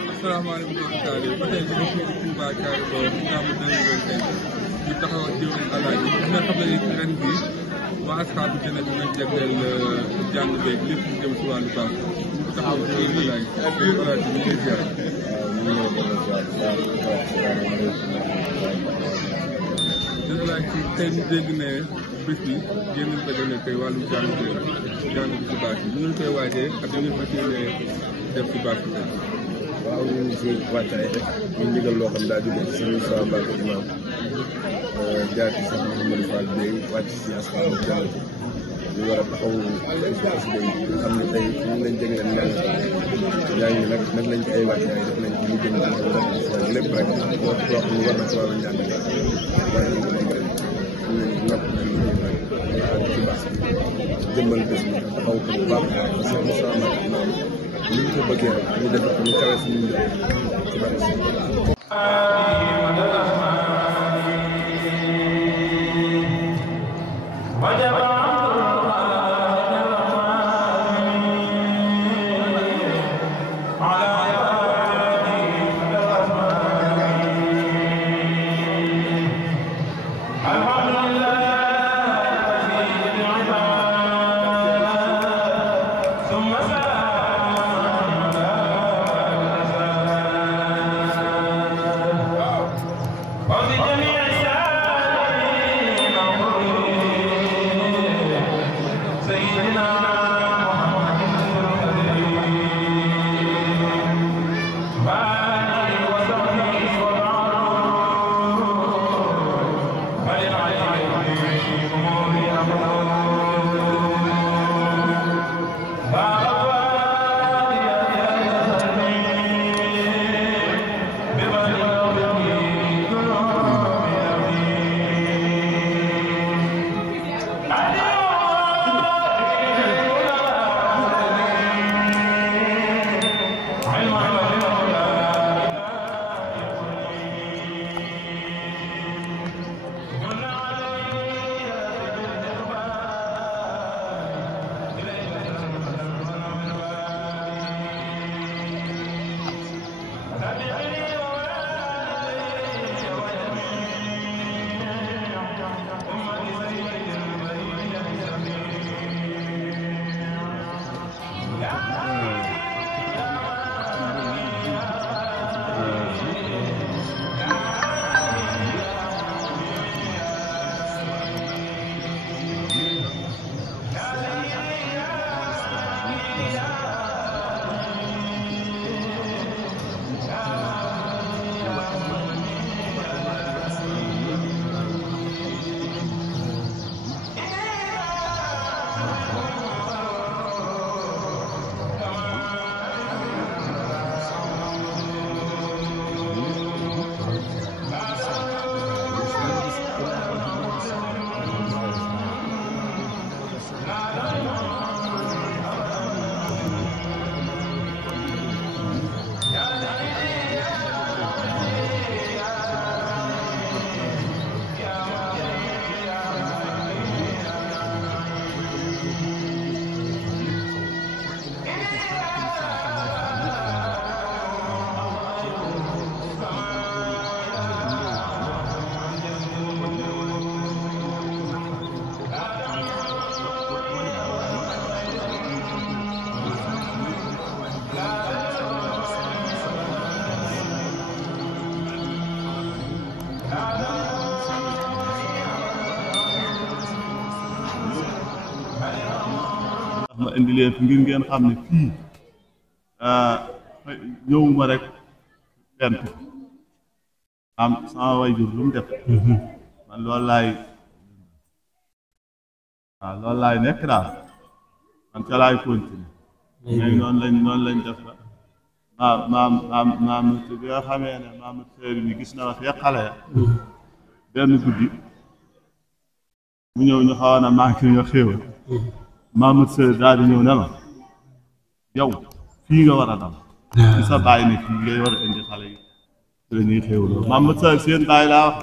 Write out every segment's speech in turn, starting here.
asalaamaaleykum mbokki taal yi ba tey ñu ngi fii ci Touba Thiaroye Kao ci gàmmu 2025 ñu taxaw ak jëwriñ Alaaji ñi nga xam ne ren bii waa Asxaabu Janna dina jagleel jàng beeg lépp lu jëm si wàllu baax ñu taxaw ak jëwriñ Alaaji Alaaji ñu ngi ziar. Alaaji tey ñu dégg ne bés bi yéen a ngi ko demee tey wàllu jàng beeg jàng bi si baax yi ñu ngi koy waajee ak ñu ngi fas yéene def si baax bi. waaw ñu ngi si wàccaay rek ñu ndigal loo xam daa jóge ci sëriñ Sa Mbacke Imaam jaar ci sax Mouhamadou Fall Bey wàcc si Asxaabu Janna ñu war a taxaw ay xasida yi nga xam ne tey ñu lañ jëgleen njàng mi nag lañ ci ay wàccaay def nañ ci lu jëm ci lépp rek wax loo xam ne war na ci wàllu njàng war nañ ko digal ñu leen nopp nañ rek ci baax jëmmal bés bi taxaw ko bu baax parce que Moussa Mbacke Imaam li ñu ko bëggee rek ñu def ko ñu kawe suñu mbir ci bari ma indi leen fi ngir ngeen xam ne fii ñëwuma rek fent am sama waajur lu mu def man loolu laay nekk daal man ca laay continuer mais noonu lañ def la maam bi nga xamee ne maam sœur bi gis na ma fee xale ya benn guddi mu ñëw ñu xawoon a manqué ñu xéewal Mamadou Seye daal di ñëw ne ma yow fii nga war a dal ci sa bàyyi ne fii ngay war a indi xale yi te dañuy xéewloo Mamadou Seye seen bàyyi laa wax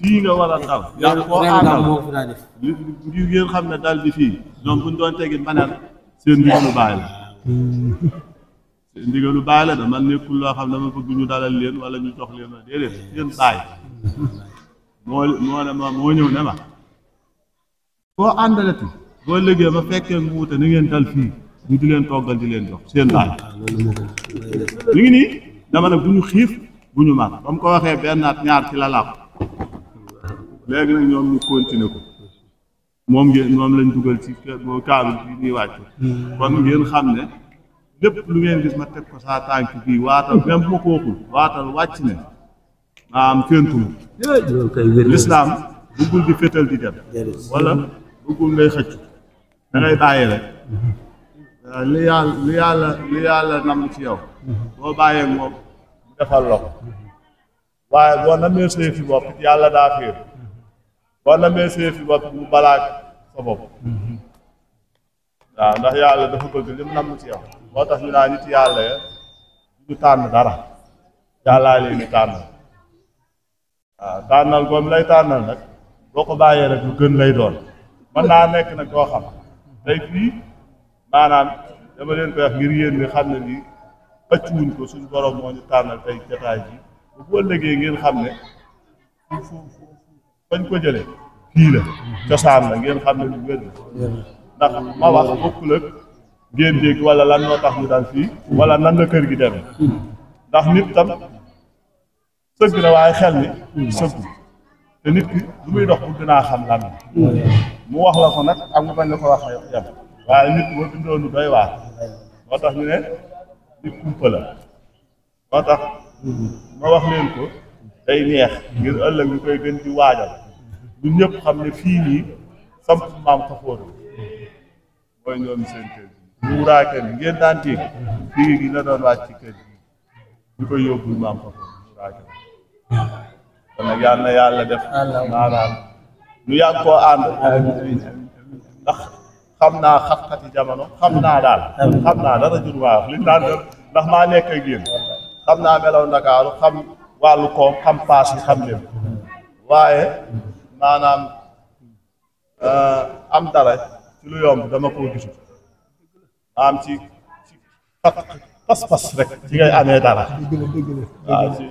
fii nga war a dal yow koo àndal ngir ngeen xam ne dal bi fii ñoom buñ doon tegit manel seen bi ñu bàyyi la ndigalu bàyyi la da man nekkul loo xam dama bëgg ñu dalal leen wala ñu jox leen déedéet seen bàyyi moo ñëw ne ma boo àndalati boo liggéey ma fekkee nguute ni ngeen dal fii ñu di leen toggal di leen jox seen bàyyi ñu ngi nii dama ne bu ñu xiif bu ñu mar ba mu ko waxee benn at ñaar ci la làpp léegi nag ñoom ñu continuer ko moom lañ dugal ci kaabil bi ñuy wàcc kon ngeen xam ne lépp lu ngeen gis ma teg ko saa tànk bii waatal même bu ma ko waxul waatal wàcc ne maam féntuma lislaam bëggul di fétal di dem wala bëggul ngay xëccu da ngay bàyyi rek li yàlla namm ci yow boo bàyyee moom mu defal la ko waaye boo namee see fi bopp yàlla daa féer boo namee see fi bopp mu balaak sa bopp waaw ndax yàlla dafa bëgg lim namm ci yow moo tax ñu naa nit yàlla ya du tànn dara yàllaa leen di tànnal waaw tànnal goom lay tànnal nag boo ko bàyyee rek lu gën lay doon mën naa nekk nag koo xam tey fii maanaam dama leen koy wax ngir yéen ni xam ne nii xëcc wuñ ko suñu borom moo ñu tànnal tey jotaay ji bu ëllëgee ngeen xam ne fañ ko jëlee fii la cosaan la ngeen xam ne lu wér ndax ma wax bokkul ak ngeen dégg wala lan moo tax ñu dal fii wala nan la kër gi demee ndax nit tam sëgg na waaye xel ni sëggu te nit ki lu muy dox bëgg naa xam lan mu wax la ko nag ak mu bañ la ko wax yem waaye nit moo bindoo lu doy waar moo tax ñu ne nit kumpa la moo tax ma wax leen ko day neex ngir ëllëg ñu koy gën di waajal ñun ñëpp xam ne fii nii samp maam Xafoor mooy ñoom seen kër gi ñu wuraake ni ngeen daan dégg fii gi la doon wàcc ci kër gi ñu koy yóbbul maam Xafoor wuraake kon nag yàlla na yàlla def maanaam ñu yàgg koo ànd ndax xam naa xat-xati jamono xam naa daal xam naa dara jur waa wax li daan def ndax maa nekk ak yéen xam naa melaw Ndakaaru xam wàllu koom xam paas yi xam leen waaye maanaam am dara ci lu yomb dama koo gisul maanaam ci pas-pas rek ci ngay amee dara waaw ci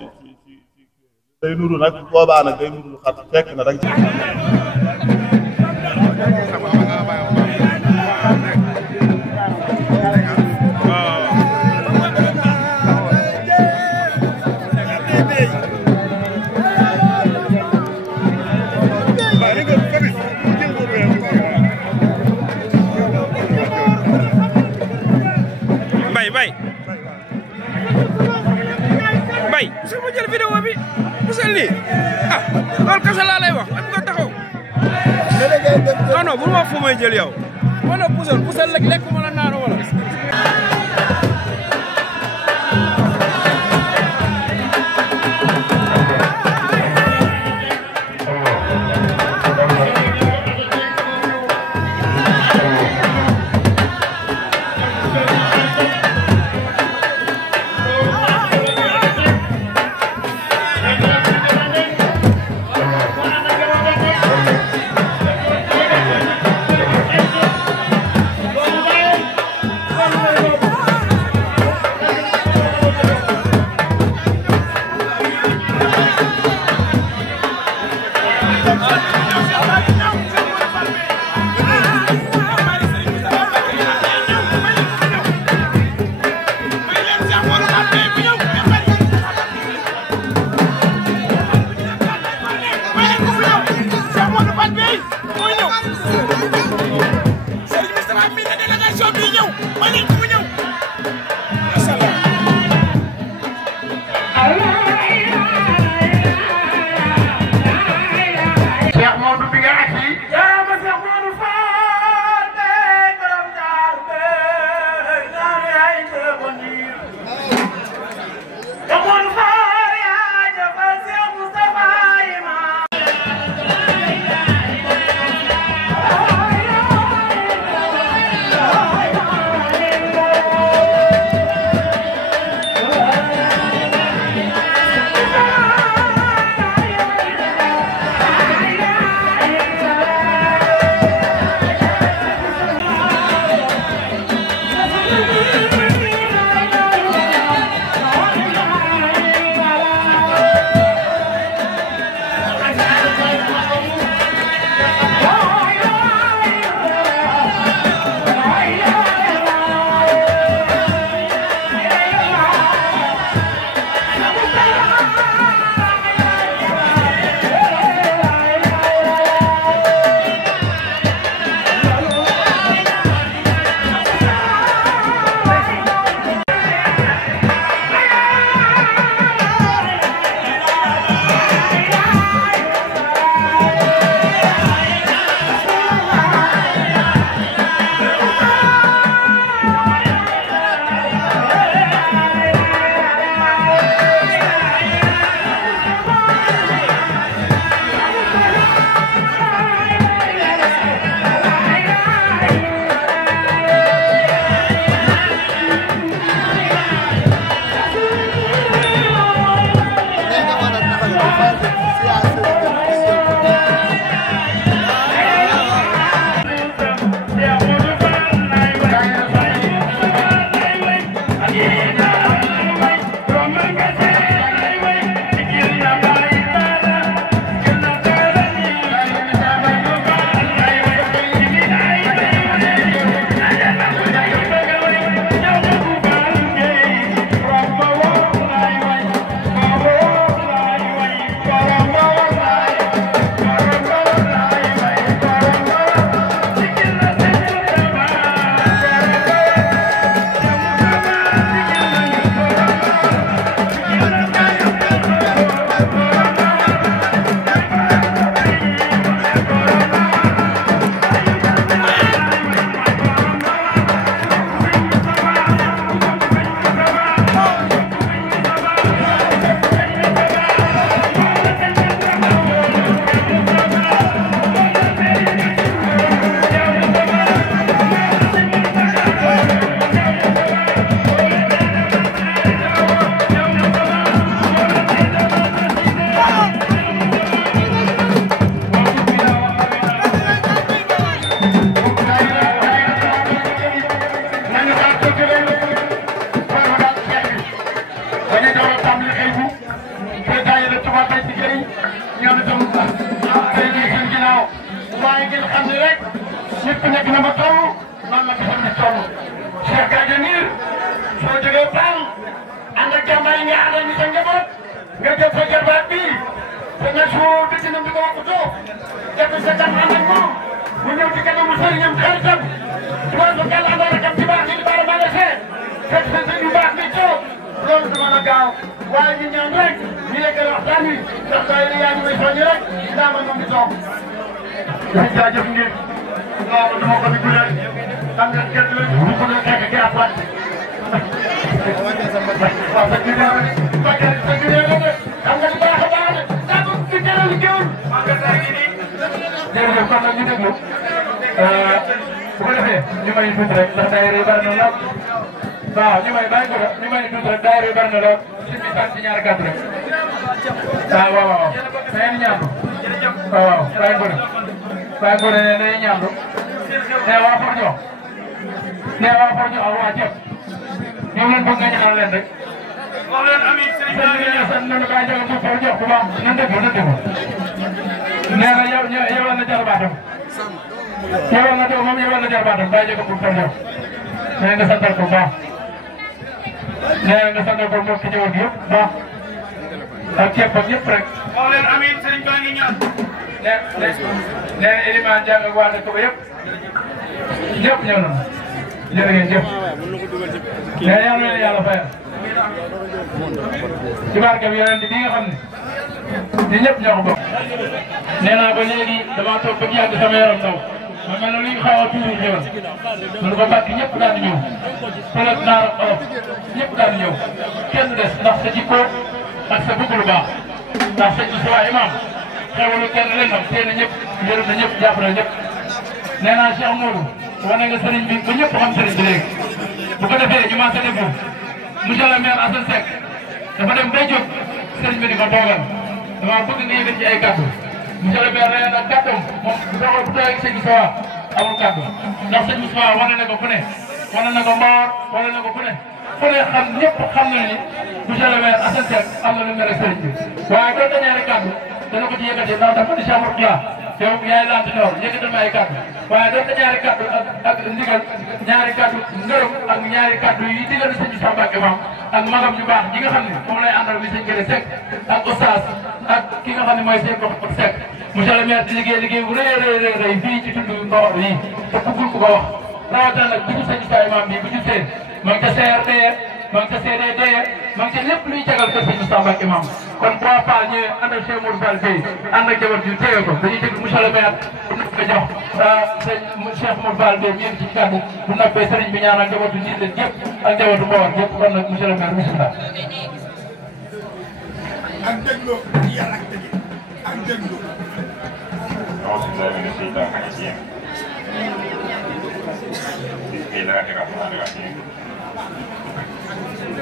day nuru nag boobaa nag day nuru lu xat fekk na rek Bay su ma jël vidéo bi musal nii ah loolu kese laa lay wax ak nga taxaw non non bu ma fu may jël yow wala pusal lekk ma la naanu wala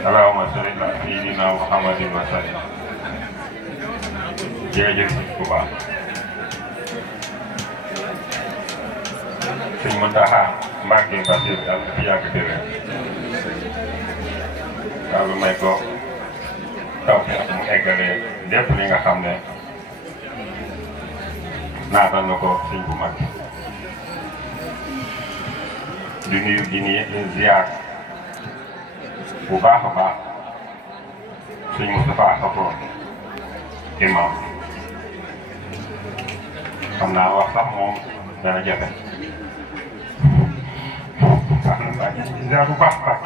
Allahumma salli ala sayyidina Muhammadin wa sallim. Jërëjëf bu baax. Sëñ Mountakha Mbacké Bassirou daal di fi yàgg déwén. yàlla may ko taw bi ak mu eggalee lépp li nga xam ne naatal na ko sëñ bu mag di nuyu di ziar bu baax a baax sëñ Moustapha Xafoor imam xam naa wax sax moom dana jafe ziar bu baax baax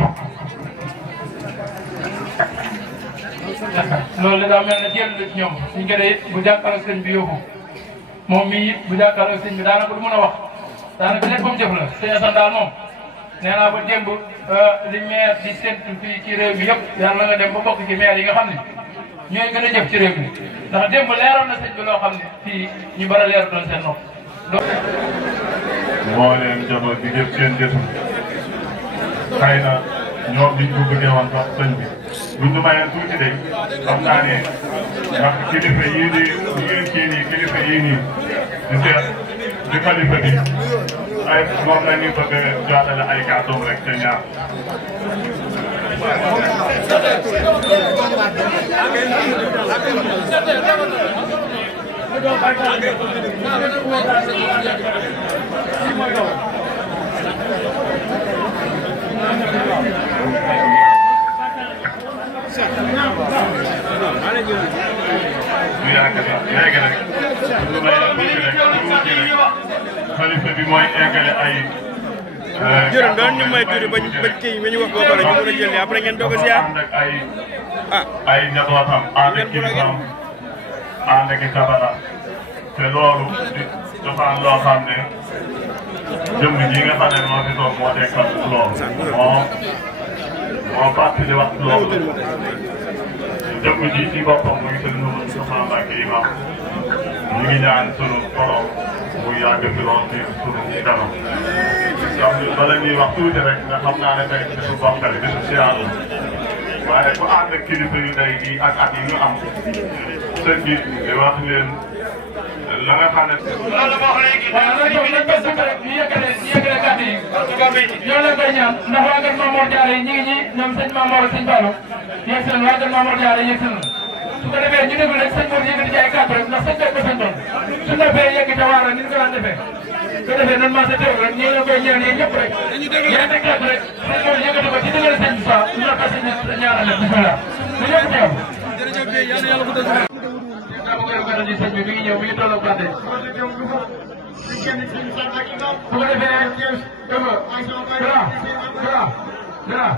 loolu la daa mel ne jël la ci ñoom suñ ko dee bu jàkkaarloo sëñ bi yóbbu moom mii it bu jàkkaarloo sëñ bi daanaka du mën a wax daanaka lépp comme jëf la sëñ Assane daal moom nee naa ba démb li maire di séntu fii ci réew mi yëpp yàlla nga dem ba bokk ci maire yi nga xam ne ñooy gën a jëf ci réew mi ndax démb leeroon na sëñ bi loo xam ne fii ñu bari a leeru doon seen nopp. moo leen njaboot bi jëf seen jëfu xëy na ñoom liñ ko bëggee woon sax sëñ bi buñ ñu mayeen tuuti de xam naa ne ndax kilifa yii di ngeen kii nii kilifa yii nii di seet di xalifa bi ay moom la ñu bëgg a jàllale ay kàddoom rek te ñaar. du yàgg sax léegi nag lu may tuuti rek xalifa bi mooy eggale ay. jërëjëf doon ñu may tuuti bañ kii ba ñu wax ba pare ñu mën a jël après ngeen doog a ziar ay njabootam ànd ak kilifaam ànd ak tabara te loolu dafa am loo xam ne jëmm ji nga xam ne moo fi toog moo dekkal loolu moo fàttali wax loolu jëmm ji ci boppam muy sëñ Moustapha Mbacké imam ñu ngi ñaan sunu borom mu yàgg fi lool ci sunu kanam donc bala ñuy wax tuuti rek nga xam naa ne tey bisu bokkali bisu siyaar la waaye bu ànd ak kilifa yu day yi ak at yi ñu am sëñ bi di wax leen la nga xam ne. loolu moo xam léegi. waaw loolu moom lañ koy sant rek ñu yëkkale kàddu yi. ñoo leen koy ñaan ndax waa kër Mamour Diarra yi ñu ngi ñi ñoom sëñ Mamour ak sëñ Ballou yegg si nañu waa kër Mamour Diarra yegg si nañu su ko defee ñu déglu rek sëñ Mor yëkkati ci ay kàddu rek ndax sëñ bee ko santoon su defee yegg ca waar ni ñu ko daan defee su ko defee nan maa sa teew rek ñoo leen koy ñaan yéen ñëpp rek yéen a kàddu rek sëñ Mor yëkkati ko ci digal sëñ Moussa ñu la ko sëñ ñaanal bismillah ñu ñëpp teew sëñ bi mi ngi ñëw mi ngi tolloo kàddu bu ko defee dara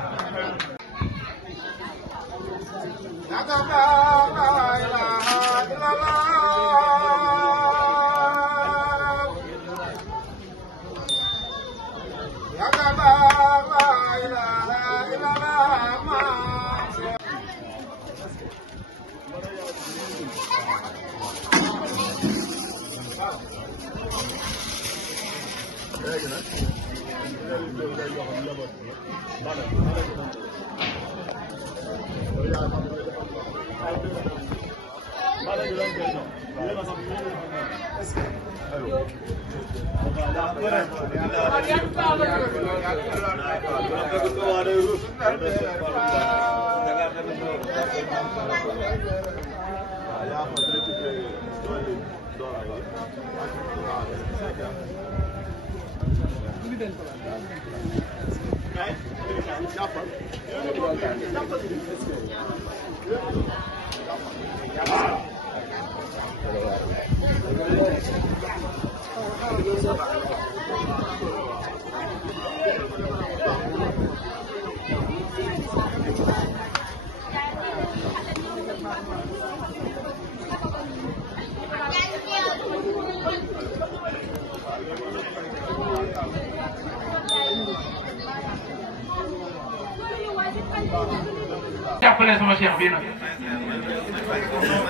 jàppale sama cheikh bii nag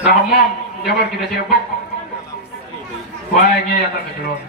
ndax moom jabar gi da cee bokk waaye ngeen yaatal ko ci loolu